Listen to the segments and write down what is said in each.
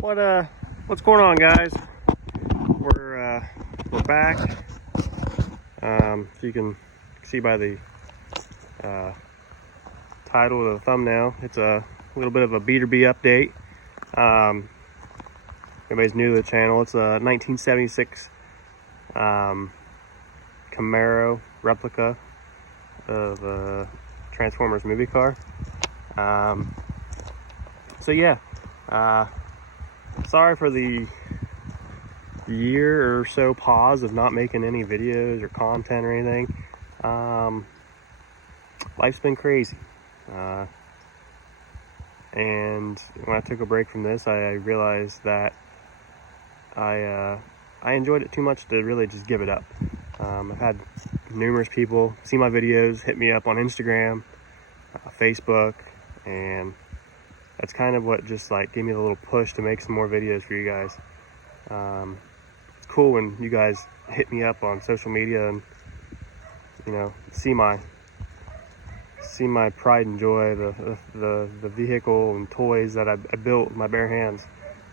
What's going on, guys? We're back. So you can see by the title of the thumbnail, it's a little bit of a BeaterBee update. Everybody's new to the channel. It's a 1976 Camaro replica of a Transformers movie car. Sorry for the year or so pause of not making any videos or content or anything. Life's been crazy. And when I took a break from this, I realized that I enjoyed it too much to really just give it up. I've had numerous people see my videos, hit me up on Instagram, Facebook, and that's kind of what just like gave me a little push to make some more videos for you guys. It's cool when you guys hit me up on social media and, you know, see my pride and joy, the vehicle and toys that I built with my bare hands,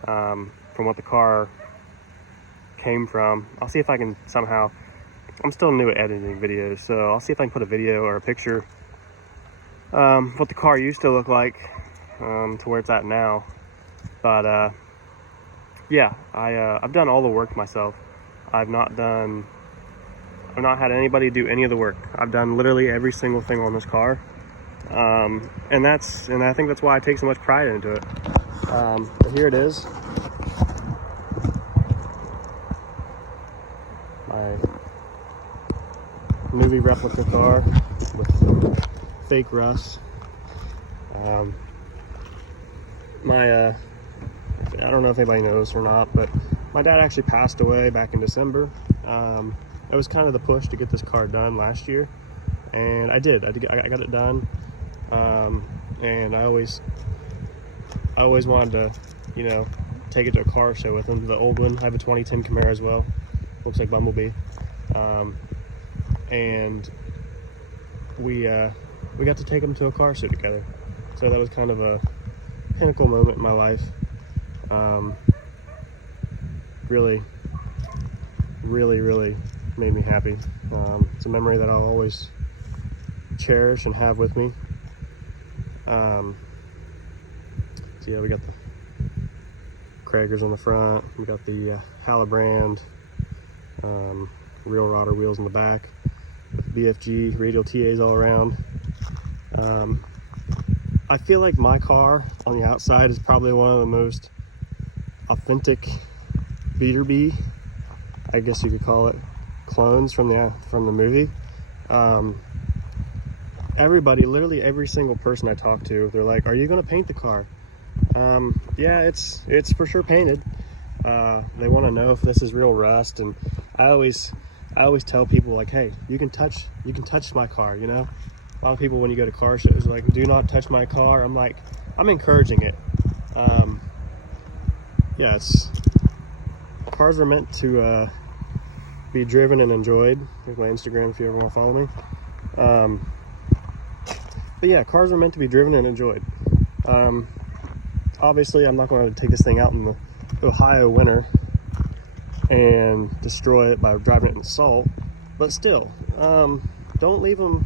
from what the car came from. I'll see if I can somehow, I'm still new at editing videos, so I'll see if I can put a video or a picture, what the car used to look like, to where it's at now. But I've done all the work myself. I've not had anybody do any of the work. I've done literally every single thing on this car, and I think that's why I take so much pride into it. But here it is, my movie replica car with some fake rust. I don't know if anybody knows or not, but my dad actually passed away back in December. It was kind of the push to get this car done last year, and I got it done. And I always wanted to, you know, take it to a car show with him. The old one, I have a 2010 Camaro as well, looks like Bumblebee. And we got to take him to a car show together. So that was kind of a pinnacle moment in my life. Really made me happy. It's a memory that I'll always cherish and have with me. So yeah, we got the Kragers on the front, we got the Halabrand real rotor wheels in the back with BFG radial TAs all around. I feel like my car on the outside is probably one of the most authentic BeaterBee, I guess you could call it, clones from the movie. Everybody, literally every single person I talk to, they're like, "Are you gonna paint the car?" Yeah, it's for sure painted. They want to know if this is real rust, and I always tell people, like, hey, you can touch my car, you know. A lot of people, when you go to car shows, are like, "Do not touch my car." I'm like, I'm encouraging it. Cars are meant to be driven and enjoyed. Here's my Instagram if you ever want to follow me. But yeah, cars are meant to be driven and enjoyed. Obviously, I'm not going to take this thing out in the Ohio winter and destroy it by driving it in salt. But still, don't leave them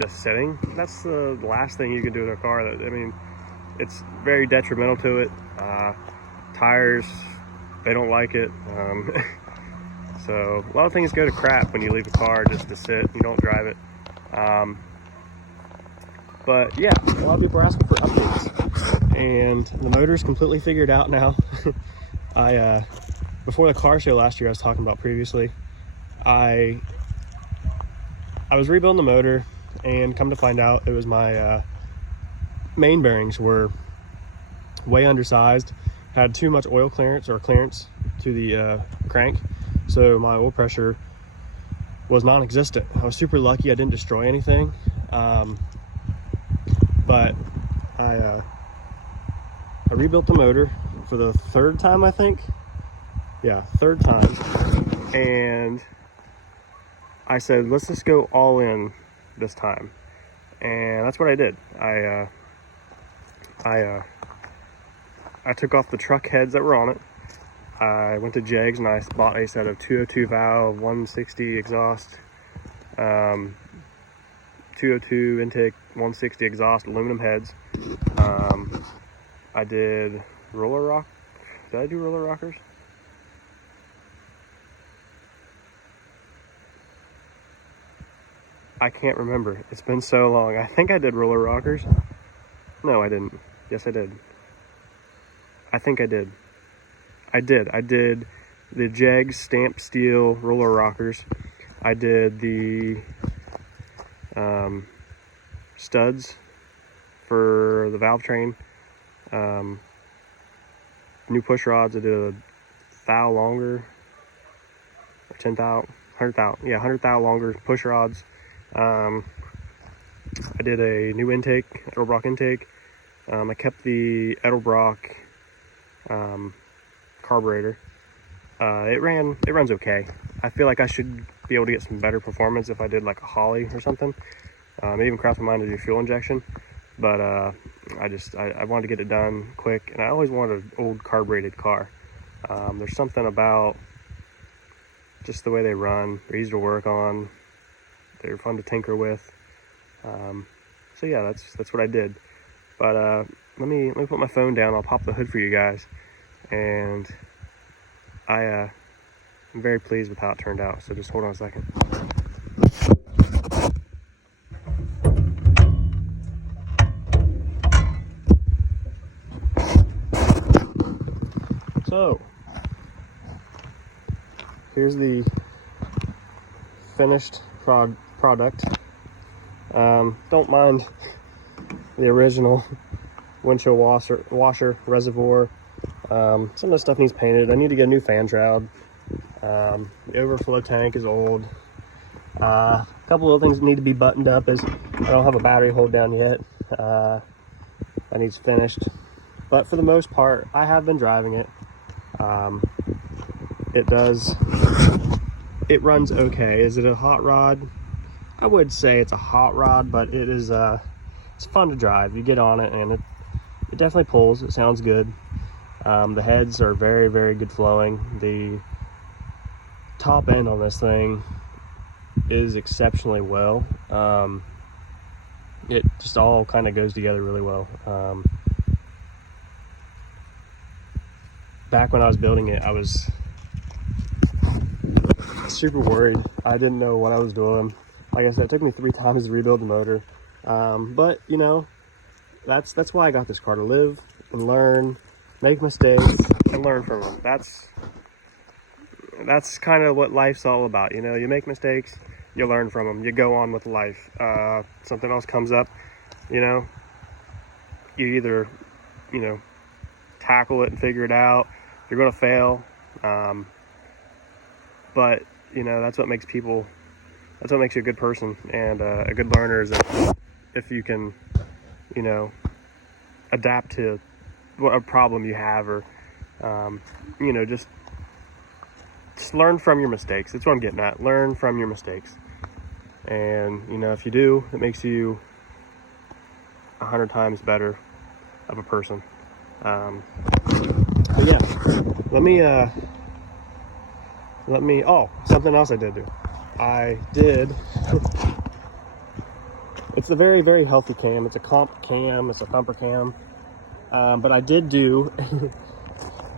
just sitting. That's the last thing you can do with a car. It's very detrimental to it. Tires, they don't like it. So a lot of things go to crap when you leave a car just to sit. You don't drive it. But yeah, a lot of people are asking for updates, and the motor's completely figured out now. Before the car show last year I was talking about previously, I was rebuilding the motor, and come to find out, it was my main bearings were way undersized, had too much oil clearance to the crank, so my oil pressure was non-existent. I was super lucky I didn't destroy anything, but I rebuilt the motor for the third time, I think. Yeah, third time. And I said, let's just go all in this time. And that's what I did. I I took off the truck heads that were on it. I went to Jegs and I bought a set of 202 valve, 160 exhaust, 202 intake, 160 exhaust, aluminum heads. I did roller rock. Did I do roller rockers? I can't remember. It's been so long. I think I did roller rockers. No, I didn't. Yes, I did. I think I did. I did the Jegs stamped steel roller rockers. I did the studs for the valve train. New push rods. I did a thou longer, or 10 thou, 100 thou. Yeah, 100 thou longer push rods. I did a new intake, Edelbrock intake. I kept the Edelbrock carburetor. It runs okay. I feel like I should be able to get some better performance if I did like a Holly or something. I even crossed my mind to do fuel injection, but I wanted to get it done quick, and I always wanted an old carbureted car. There's something about just the way they run. They're easy to work on. They're fun to tinker with. So yeah, that's what I did. But let me put my phone down. I'll pop the hood for you guys, and I'm very pleased with how it turned out. So just hold on a second. So here's the finished product. Don't mind the original windshield washer reservoir. Some of the stuff needs painted. I need to get a new fan shroud. The overflow tank is old. A couple of things need to be buttoned up is I don't have a battery hold down yet. That needs finished. But for the most part, I have been driving it. It runs okay. Is it a hot rod? I would say it's a hot rod, but it is it's fun to drive. You get on it and it definitely pulls. It sounds good. The heads are very, very good flowing. The top end on this thing is exceptionally well. It just all kind of goes together really well. Back when I was building it, I was super worried. I didn't know what I was doing. Like I said, it took me 3 times to rebuild the motor. But you know, that's why I got this car, to live and learn, make mistakes and learn from them. That's kind of what life's all about. You know, you make mistakes, you learn from them, you go on with life. Something else comes up, you know, you either, you know, tackle it and figure it out. You're going to fail. But you know, that's what makes you a good person and a good learner, is if you can, you know, adapt to what a problem you have, or you know, just learn from your mistakes. That's what I'm getting at. Learn from your mistakes. And you know, if you do, it makes you 100 times better of a person. But yeah, let me oh, something else I did do. It's a very, very healthy cam. It's a comp cam, it's a thumper cam. But I did do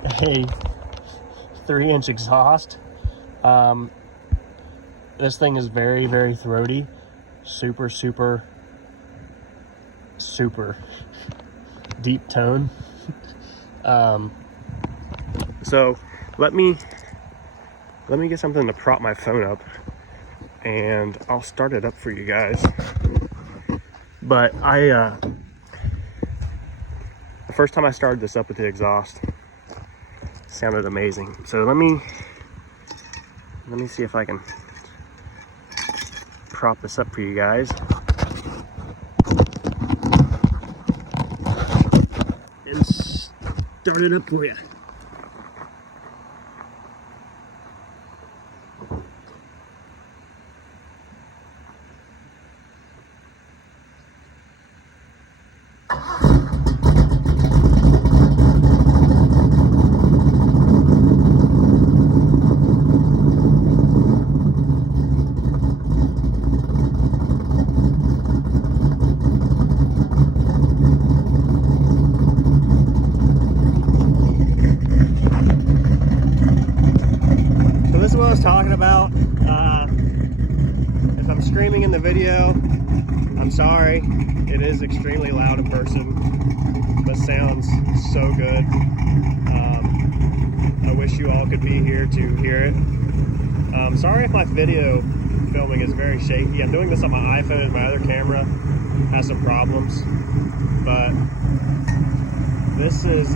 a 3-inch exhaust. This thing is very, very throaty. Super, super, super deep tone. So let me get something to prop my phone up, and I'll start it up for you guys. But the first time I started this up with the exhaust, it sounded amazing. So let me see if I can prop this up for you guys. And start it up for you. the video. I'm sorry. It is extremely loud in person, but sounds so good. I wish you all could be here to hear it. Sorry if my video filming is very shaky. I'm doing this on my iPhone and my other camera has some problems, but this is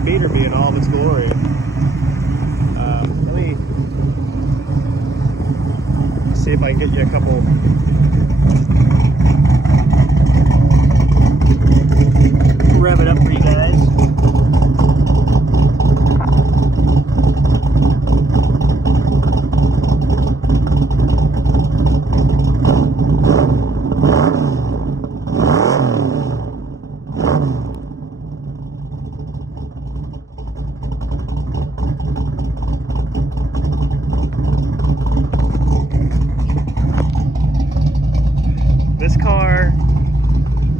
BeaterBee in all of its glory. Let me see if I can get you a couple rev it up for you guys. This car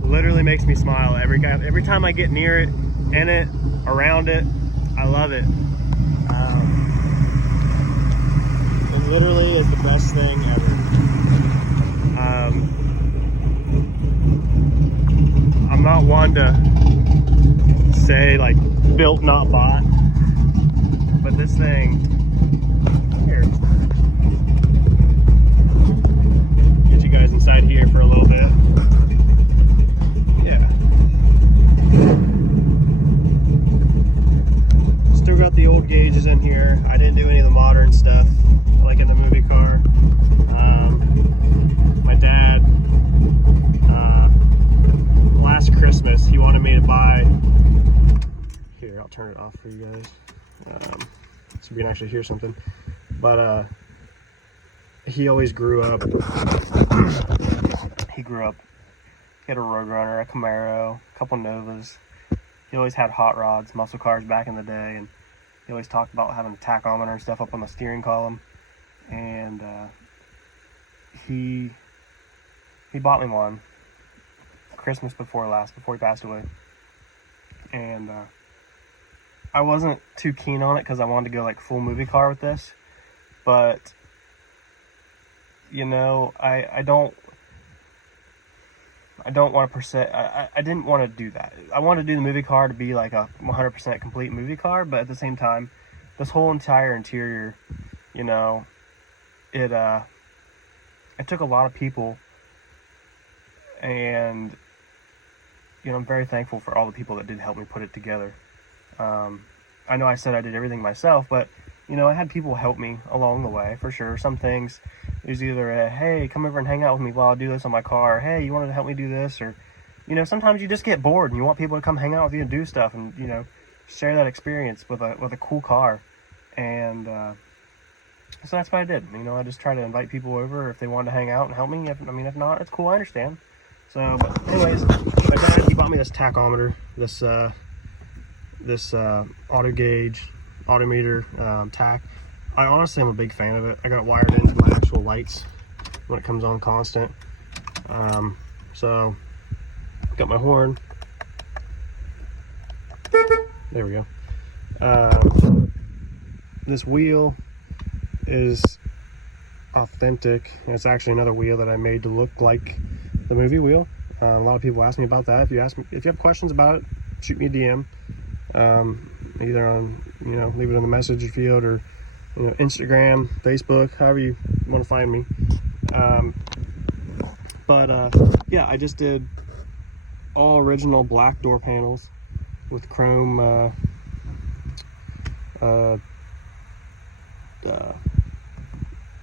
literally makes me smile every time I get near it, in it, around it. I love it. It literally is the best thing ever. I'm not one to say like built not bought, but this thing here, get you guys inside here for a little bit. Yeah, still got the old gauges in here. I didn't do any of the modern stuff like in the movie car. My dad, last Christmas, he wanted me to buy, here, I'll turn it off for you guys, so we can actually hear something, but he always grew up, he had a Roadrunner, a Camaro, a couple Novas. He always had hot rods, muscle cars back in the day, and he always talked about having a tachometer and stuff up on the steering column, and he bought me one Christmas before he passed away, and I wasn't too keen on it because I wanted to go like full movie car with this, but you know, I don't want to I didn't want to do that. I wanted to do the movie car to be like a 100% complete movie car, but at the same time, this whole entire interior, you know, it took a lot of people, and you know, I'm very thankful for all the people that did help me put it together. I know I said I did everything myself, but you know, I had people help me along the way for sure. Some things, it was either a, hey, come over and hang out with me while I do this on my car, or, hey, you wanted to help me do this, or you know, sometimes you just get bored and you want people to come hang out with you and do stuff, and you know, share that experience with a cool car. And so that's what I did. You know, I just try to invite people over if they wanted to hang out and help me. If not, it's cool, I understand. So, but anyways, my dad, he bought me this tachometer, this auto gauge, autometer tack. I honestly am a big fan of it. I got it wired into my actual lights when it comes on constant. So, got my horn. There we go. This wheel is authentic. It's actually another wheel that I made to look like the movie wheel. A lot of people ask me about that. If you have questions about it, shoot me a DM. Either on, you know, leave it in the message field, or you know, Instagram, Facebook, however you want to find me. Yeah, I just did all original black door panels with chrome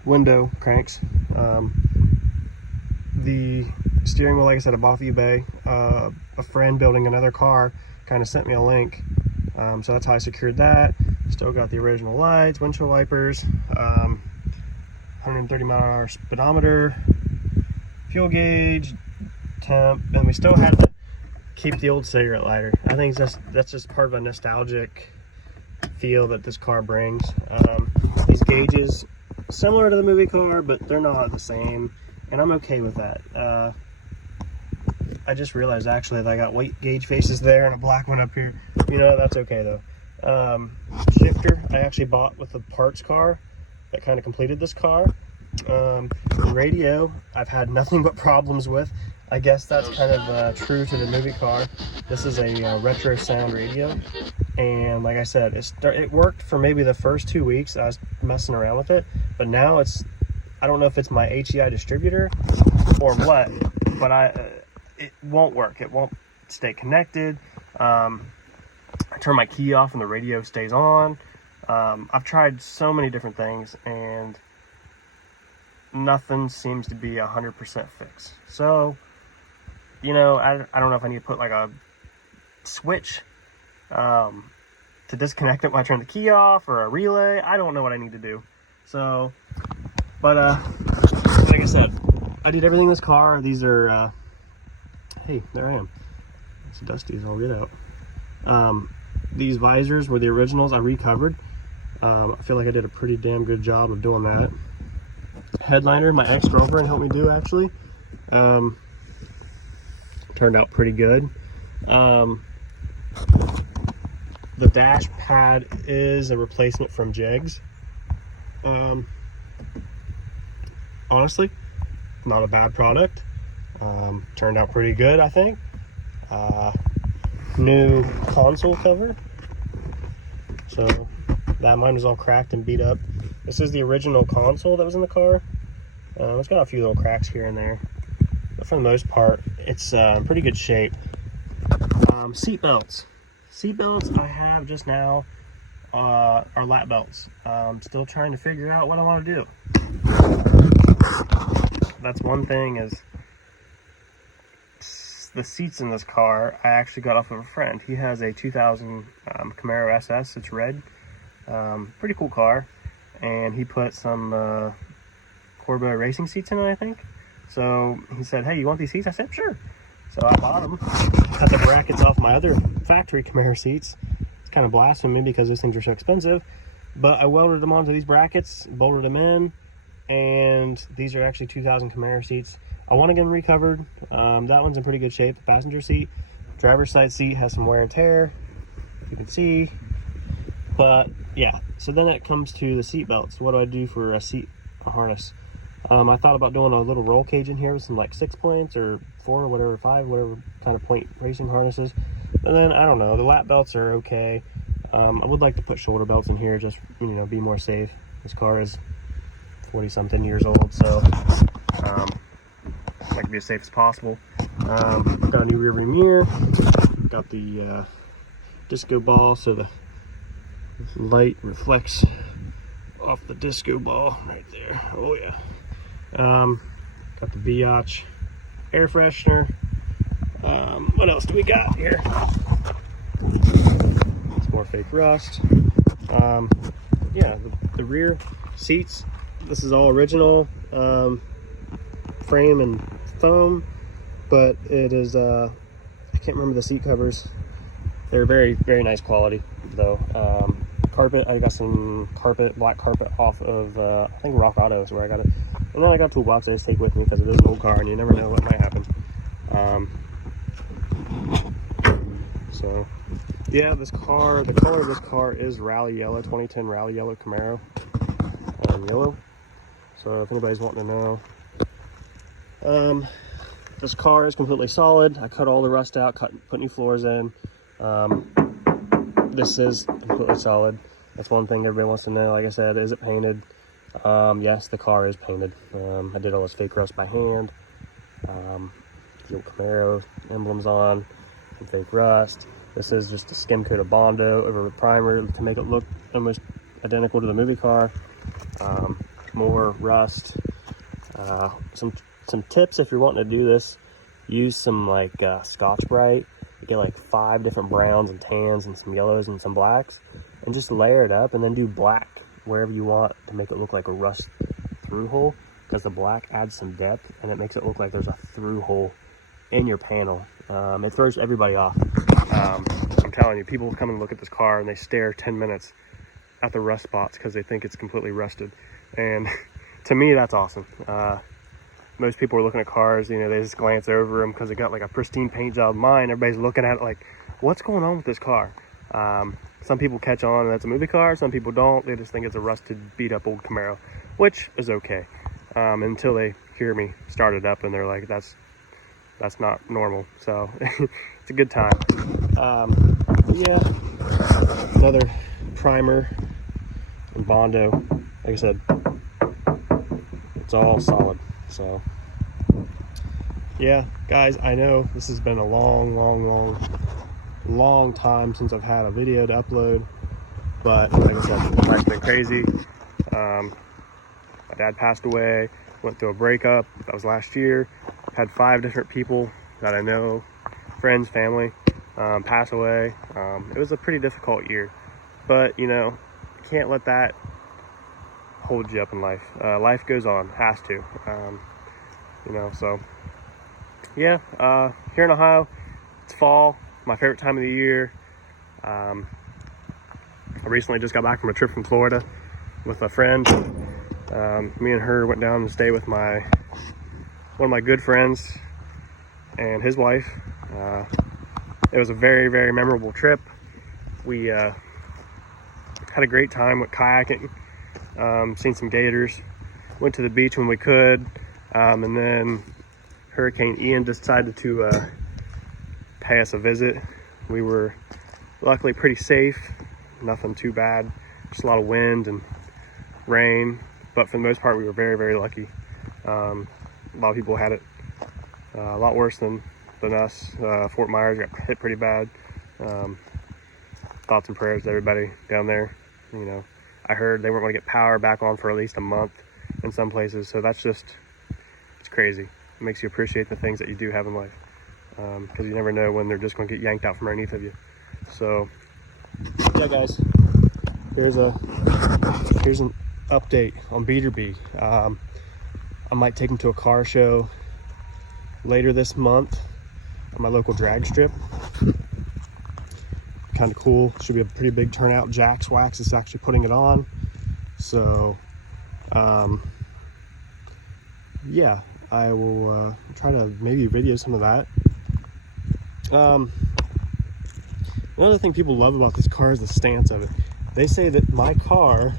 window cranks. The steering wheel, like I said, I bought off eBay. A friend building another car kind of sent me a link, so that's how I secured that. Still got the original lights, windshield wipers, 130 mile an hour speedometer, fuel gauge, temp, and we still had to keep the old cigarette lighter. I think that's just part of a nostalgic feel that this car brings. These gauges, similar to the movie car, but they're not the same, and I'm okay with that. I just realized actually that I got white gauge faces there and a black one up here. You know, that's okay though. Shifter I actually bought with the parts car. that kind of completed this car. The radio, I've had nothing but problems with. I guess that's kind of true to the movie car. This is a retro sound radio, and like I said, it worked for maybe the first 2 weeks. I was messing around with it, but now I don't know if it's my HEI distributor or what, but it won't work. It won't stay connected. I turn my key off and the radio stays on. I've tried so many different things, and nothing seems to be 100% fixed. So, you know, I don't know if I need to put like a switch to disconnect it when I turn the key off, or a relay. I don't know what I need to do. So, but like I said, I did everything in this car. These are hey, there I am. It's dusty as all get out. These visors were the originals I recovered. I feel like I did a pretty damn good job of doing that. Headliner, my ex-girlfriend helped me do, actually. Turned out pretty good. The dash pad is a replacement from Jegs. Honestly, not a bad product. Turned out pretty good, I think. New console cover. So that mine was all cracked and beat up. This is the original console that was in the car. It's got a few little cracks here and there, but for the most part, it's in pretty good shape. Seat belts I have just now are lap belts. Still trying to figure out what I want to do. That's one thing, is the seats in this car I actually got off of a friend. He has a 2000 Camaro SS. It's red. Pretty cool car, and he put some Corbo racing seats in it, I think. So he said, hey, you want these seats? I said, sure. So I bought them. Cut the brackets off my other factory Camaro seats. It's kind of blasphemy because those things are so expensive, but I welded them onto these brackets, bolted them in, and these are actually 2000 Camaro seats. I want to get them recovered. That one's in pretty good shape. The passenger seat, driver's side seat has some wear and tear, if you can see. But yeah, so then it comes to the seat belts. What do I do for a seat harness? I thought about doing a little roll cage in here with some like 6 points or 4 or whatever, 5, whatever kind of point racing harnesses. And then I don't know, the lap belts are okay. I would like to put shoulder belts in here, just, you know, be more safe. This car is 40 something years old, so I'd like to be as safe as possible. I've got a new rear view mirror, got the disco ball, so the light reflects off the disco ball right there. Oh yeah. Got the Biatch air freshener. What else do we got here? It's more fake rust. Yeah, the rear seats, this is all original frame and foam, but it is I can't remember the seat covers. They're very, very nice quality though. Carpet, I got some black carpet off of I think Rock Auto is where I got it. And then I got a toolbox I just take with me because it is an old car and you never know what might happen. So yeah, this car, the color of this car is Rally Yellow, 2010 Rally Yellow Camaro. Yellow. So if anybody's wanting to know. This car is completely solid. I cut all the rust out, put new floors in. This is completely solid. That's one thing everybody wants to know. Like I said, is it painted? Yes, the car is painted. I did all this fake rust by hand. The old Camaro emblems on, some fake rust. This is just a skim coat of Bondo over a primer to make it look almost identical to the movie car. More rust. Some tips if you're wanting to do this: use some like Scotch-Brite. You get like 5 different browns and tans and some yellows and some blacks, and just layer it up, and then do black wherever you want to make it look like a rust through hole, because the black adds some depth and it makes it look like there's a through hole in your panel. It throws everybody off. I'm telling you, people come and look at this car and they stare 10 minutes at the rust spots because they think it's completely rusted, and to me that's awesome. Most people are looking at cars, you know, they just glance over them because they got like a pristine paint job. Mine, everybody's looking at it like, what's going on with this car? Some people catch on and that's a movie car. Some people don't. They just think it's a rusted, beat up old Camaro, which is okay. Until they hear me start it up and they're like, that's not normal. So it's a good time. Yeah, another primer and Bondo. Like I said, it's all solid. So yeah, guys, I know this has been a long time since I've had a video to upload, but like I said, life's been crazy. My dad passed away, went through a breakup. That was last year. Had 5 different people that I know, friends, family, pass away. It was a pretty difficult year, but you know, you can't let that hold you up in life. Life goes on, has to. You know, so yeah, here in Ohio, it's fall, my favorite time of the year. I recently just got back from a trip from Florida with a friend. Me and her went down to stay with one of my good friends and his wife. It was a very, very memorable trip. We had a great time with kayaking, seen some gators, went to the beach when we could, and then Hurricane Ian decided to pay us a visit. We were luckily pretty safe, nothing too bad, just a lot of wind and rain, but for the most part we were very, very lucky. A lot of people had it a lot worse than us. Fort Myers got hit pretty bad. Thoughts and prayers to everybody down there. You know, I heard they weren't going to get power back on for at least a month in some places, so that's just, it's crazy. It makes you appreciate the things that you do have in life, because you never know when they're just going to get yanked out from underneath of you. So yeah, guys, here's an update on BeaterBee. I might take them to a car show later this month on my local drag strip. Kind of cool. Should be a pretty big turnout. Jax Wax is actually putting it on. So yeah, I will try to maybe video some of that. Another thing people love about this car is the stance of it. They say that my car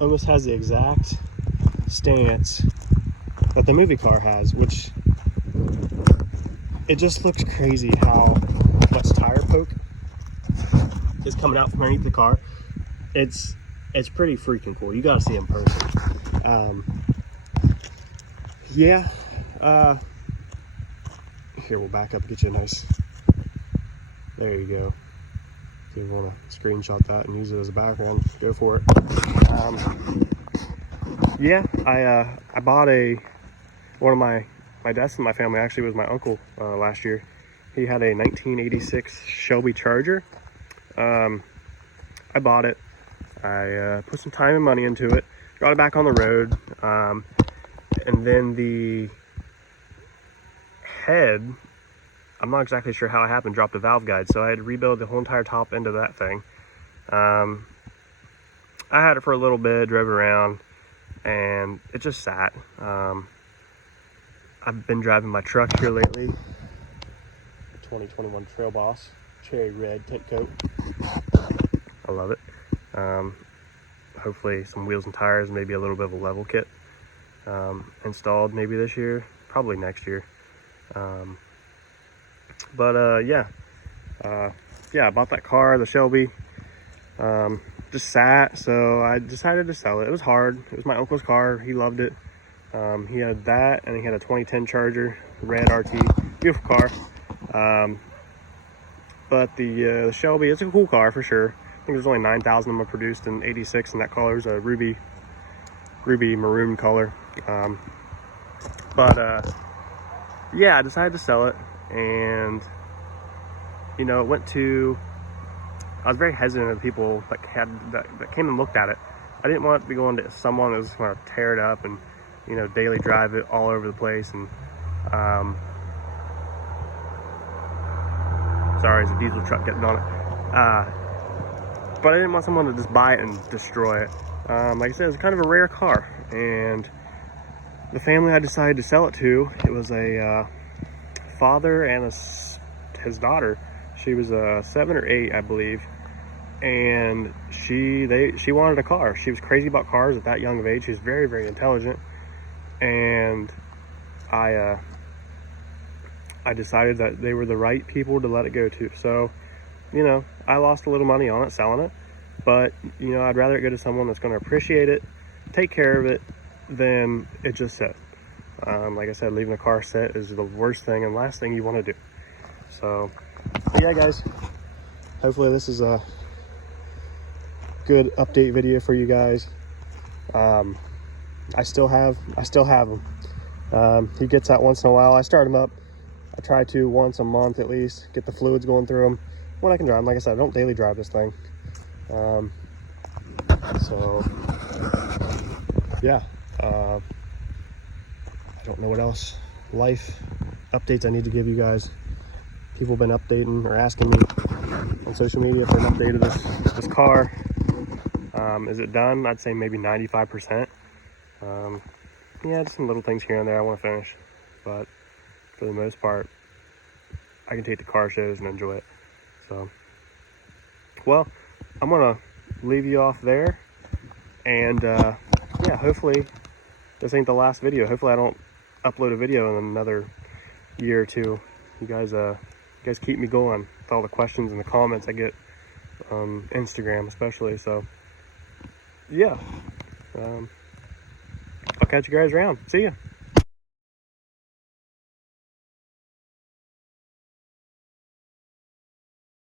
almost has the exact stance that the movie car has, which it just looks crazy how much tire poke is coming out from underneath the car. It's pretty freaking cool. You gotta see it in person. Yeah, here, we'll back up and get you a nice, there you go. If you want to screenshot that and use it as a background, go for it. Yeah, I bought one of my dad's in my family actually was my uncle last year. He had a 1986 Shelby Charger. I bought it. I put some time and money into it, got it back on the road, and then the head, I'm not exactly sure how it happened, dropped the valve guide, so I had to rebuild the whole entire top end of that thing. I had it for a little bit, drove around, and it just sat. I've been driving my truck here lately, the 2021 Trail Boss, cherry red tint coat. I love it. Hopefully some wheels and tires, maybe a little bit of a level kit installed maybe this year, probably next year. Yeah, I bought that car, the Shelby. Just sat, so I decided to sell it. It was hard. It was my uncle's car. He loved it. He had that, and he had a 2010 Charger, red RT, beautiful car. But the Shelby, it's a cool car for sure. I think there's only 9,000 of them produced in '86, and that color is a ruby maroon color. Yeah, I decided to sell it, and you know, I was very hesitant of people that came and looked at it. I didn't want to be going to someone that was going to tear it up and, you know, daily drive it all over the place. And sorry, it's a diesel truck getting on it. But I didn't want someone to just buy it and destroy it. Like I said, it's kind of a rare car, and the family I decided to sell it to, it was a father and his daughter. She was 7 or 8, I believe, and she wanted a car. She was crazy about cars at that young of age. She was very, very intelligent, and I decided that they were the right people to let it go to. So, you know, I lost a little money on it selling it, but you know, I'd rather it go to someone that's going to appreciate it, take care of it, than it just sit. Like I said, leaving a car sit is the worst thing and last thing you want to do. So yeah, guys, hopefully this is a good update video for you guys. I still have them. He gets out once in a while. I start him up. I try to once a month at least get the fluids going through them when I can drive them. Like I said, I don't daily drive this thing. So yeah, I don't know what else life updates I need to give you guys. People have been updating or asking me on social media for an update of this car. Is it done? I'd say maybe 95%. Yeah, just some little things here and there I want to finish, but for the most part, I can take the car shows and enjoy it. So, well, I'm gonna leave you off there, and yeah, hopefully this ain't the last video. Hopefully I don't upload a video in another year or two. You guys keep me going with all the questions and the comments I get on Instagram especially. So yeah, I'll catch you guys around. See ya.